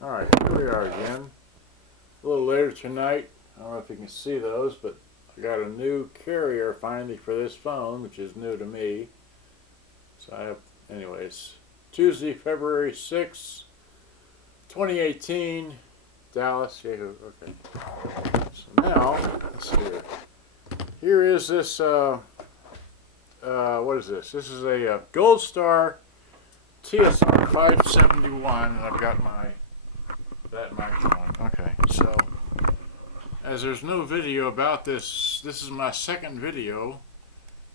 Alright, here we are again. A little later tonight. I don't know if you can see those, but I got a new carrier finally for this phone, which is new to me. So I have, anyways, Tuesday, February 6th, 2018, Dallas, Yahoo. Okay. So now, let's see here. Here is this, what is this? This is a Goldstar TSR-571, and I've got that microphone. Okay, so as there's no video about this, this is my second video.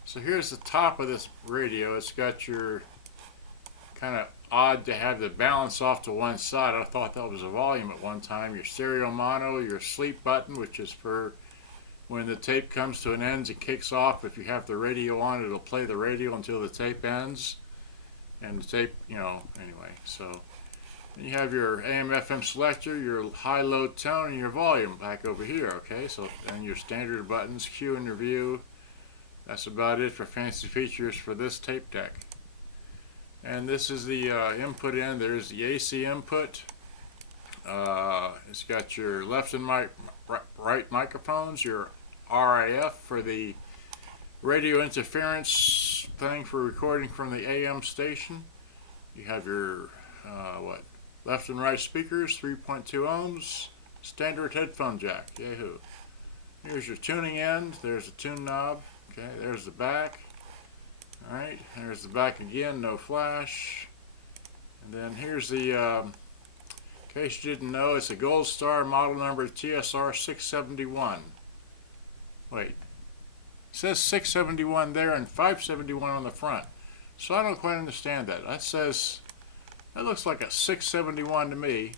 So here's the top of this radio. It's got your, kind of odd to have the balance off to one side. I thought that was a volume at one time. Your stereo mono, your sleep button, which is for when the tape comes to an end, it kicks off. If you have the radio on, it'll play the radio until the tape ends. And the tape, anyway, so you have your AM/FM selector, your high, low, tone, and your volume back over here, okay? So, and your standard buttons, cue and review. That's about it for fancy features for this tape deck. And this is the input end. There's the AC input. It's got your left and right microphones, your RIF for the radio interference thing for recording from the AM station. You have your left and right speakers, 3.2 ohms, standard headphone jack, Yahoo. Here's your tuning end. There's the tune knob. Okay, there's the back. All right, there's the back again, no flash. And then here's the, in case you didn't know, it's a Goldstar model number TSR-671. Wait. It says 671 there and 571 on the front. So I don't quite understand that. That looks like a 671 to me.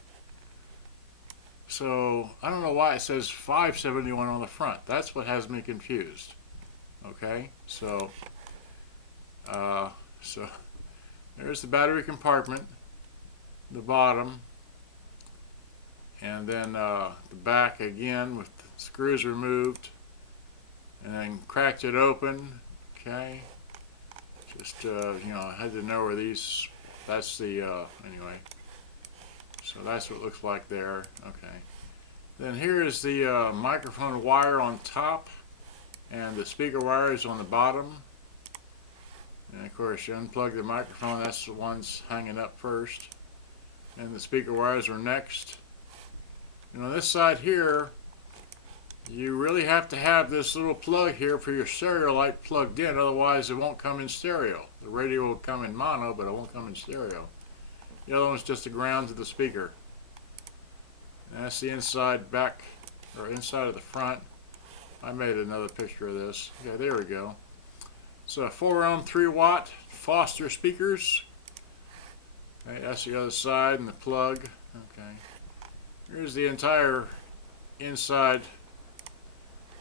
So I don't know why it says 571 on the front. That's what has me confused. Okay, so there's the battery compartment, the bottom, and then the back again with the screws removed. And then cracked it open, okay, just, I had to know where these, that's the, anyway, so that's what it looks like there, okay. Then here is the microphone wire on top, and the speaker wire is on the bottom, and of course you unplug the microphone, that's the ones hanging up first, and the speaker wires are next. And on this side here, you really have to have this little plug here for your stereo light plugged in, otherwise it won't come in stereo. The radio will come in mono, but it won't come in stereo. The other one's just a ground to the speaker. And that's the inside back, or inside of the front. I made another picture of this. Okay, there we go. So 4 ohm 3 watt Foster speakers. Okay, that's the other side and the plug. Okay. Here's the entire inside.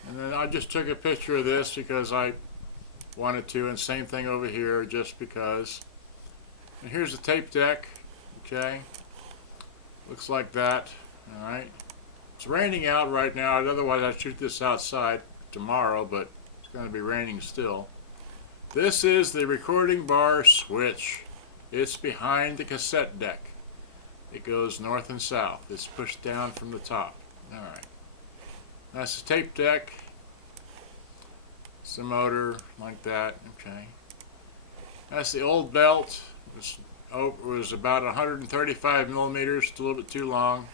And then I just took a picture of this because I wanted to, and same thing over here just because. And here's the tape deck, okay? Looks like that, all right? It's raining out right now, otherwise I'd shoot this outside tomorrow, but it's going to be raining still. This is the recording bar switch. It's behind the cassette deck. It goes north and south. It's pushed down from the top, all right. That's the tape deck. It's the motor, like that, okay. That's the old belt. It was about 135 millimeters, a little bit too long.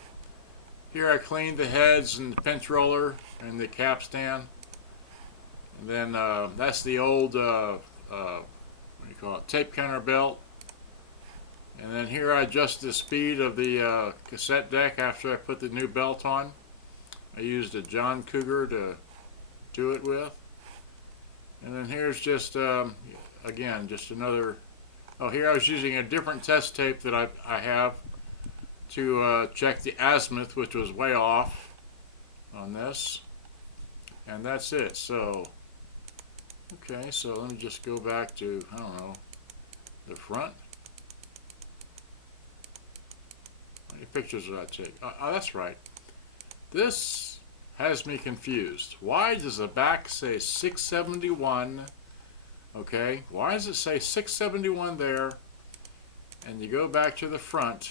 Here I cleaned the heads and the pinch roller and the capstan. And then that's the old, what do you call it, tape counter belt. And then here I adjust the speed of the cassette deck after I put the new belt on. I used a John Cougar to do it with. And then here's just, again, just another, here I was using a different test tape that I have to check the azimuth, which was way off on this. And that's it. So, okay, so let me just go back to, I don't know, the front. How many pictures did I take? Oh, that's right. This has me confused. Why does the back say 671? Okay, why does it say 671 there? And you go back to the front,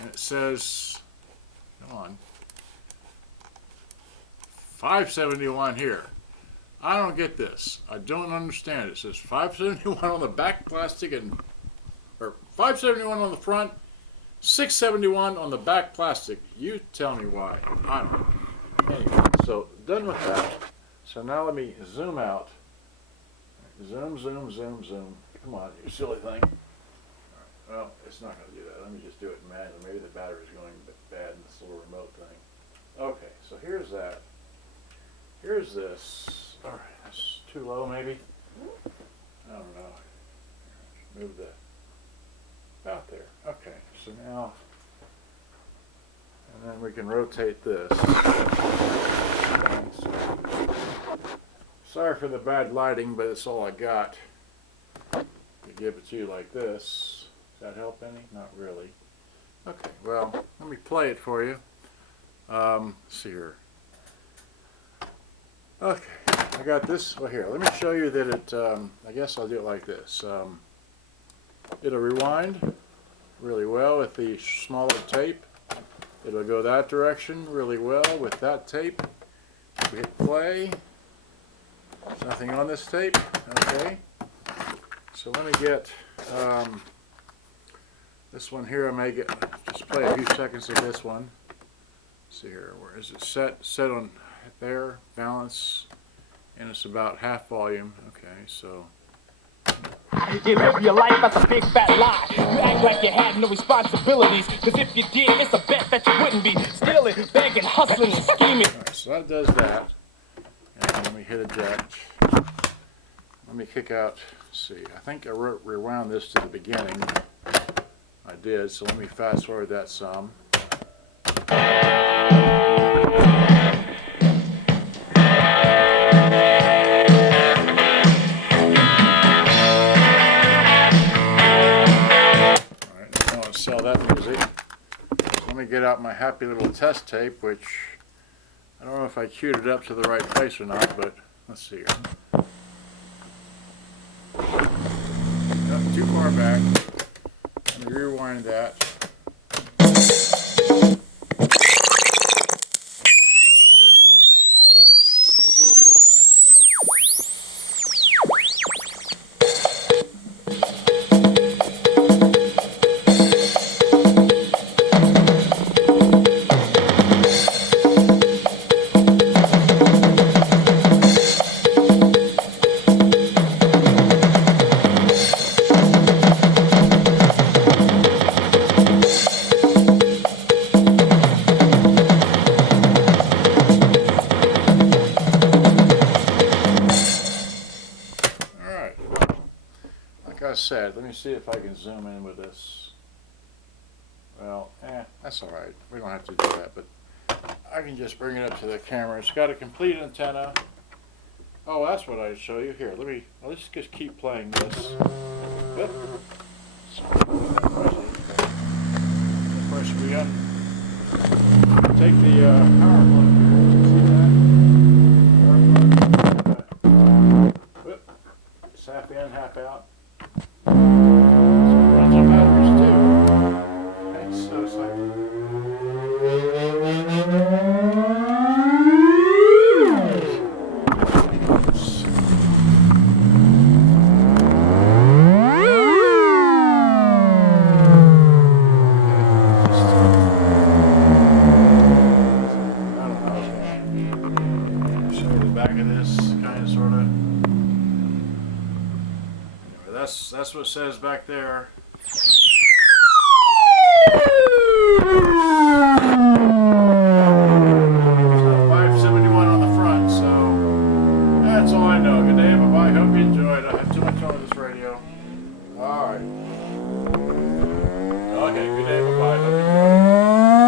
and it says, come on, 571 here. I don't get this. I don't understand. It says 571 on the back plastic or 571 on the front, 671 on the back plastic. You tell me why. I don't know. Anyway, so done with that. So now let me zoom out. Zoom, zoom, zoom, zoom. Come on, you silly thing. All right, well, it's not going to do that. Let me just do it manually. Maybe the battery's going bad in this little remote thing. Okay, so here's that. Here's this. All right, that's too low maybe. I don't know. Move that about there. Okay, so now, and then we can rotate this. Sorry for the bad lighting, but it's all I got. To give it to you like this. Does that help any? Not really. Okay, well, let me play it for you. Let's see here. Okay, I got this. Well, here, let me show you that it, I guess I'll do it like this. It'll rewind really well with the smaller tape. It'll go that direction really well with that tape. We hit play. There's nothing on this tape. Okay. So let me get this one here. I may just play a few seconds of this one. Let's see here. Where is it set? Set on there. Balance. And it's about half volume. Okay. So. You live your life as a big fat lie. You act like you had no responsibilities. Cause if you did, it's a bet that you wouldn't be stealing, begging, hustling, and scheming. Alright, so that does that. And let me hit eject. Let me kick out. Let's see. I think I rewound this to the beginning. I did, so let me fast forward that some. Sell that music. Let me get out my happy little test tape, which I don't know if I queued it up to the right place or not, but let's see here. Not too far back. Let me rewind that. Like I said, let me see if I can zoom in with this. Well, that's alright. We don't have to do that, but I can just bring it up to the camera. It's got a complete antenna. Oh, that's what I'd show you. Here, let's just keep playing this. Yep. Of course, we take the power plug here. See that? Whoop. It's half in, half out. Runs on batteries too. Okay, so it's like. That's what it says back there. 571 on the front, so that's all I know. Good day, bye-bye. Hope you enjoyed. I had too much on this radio. All right.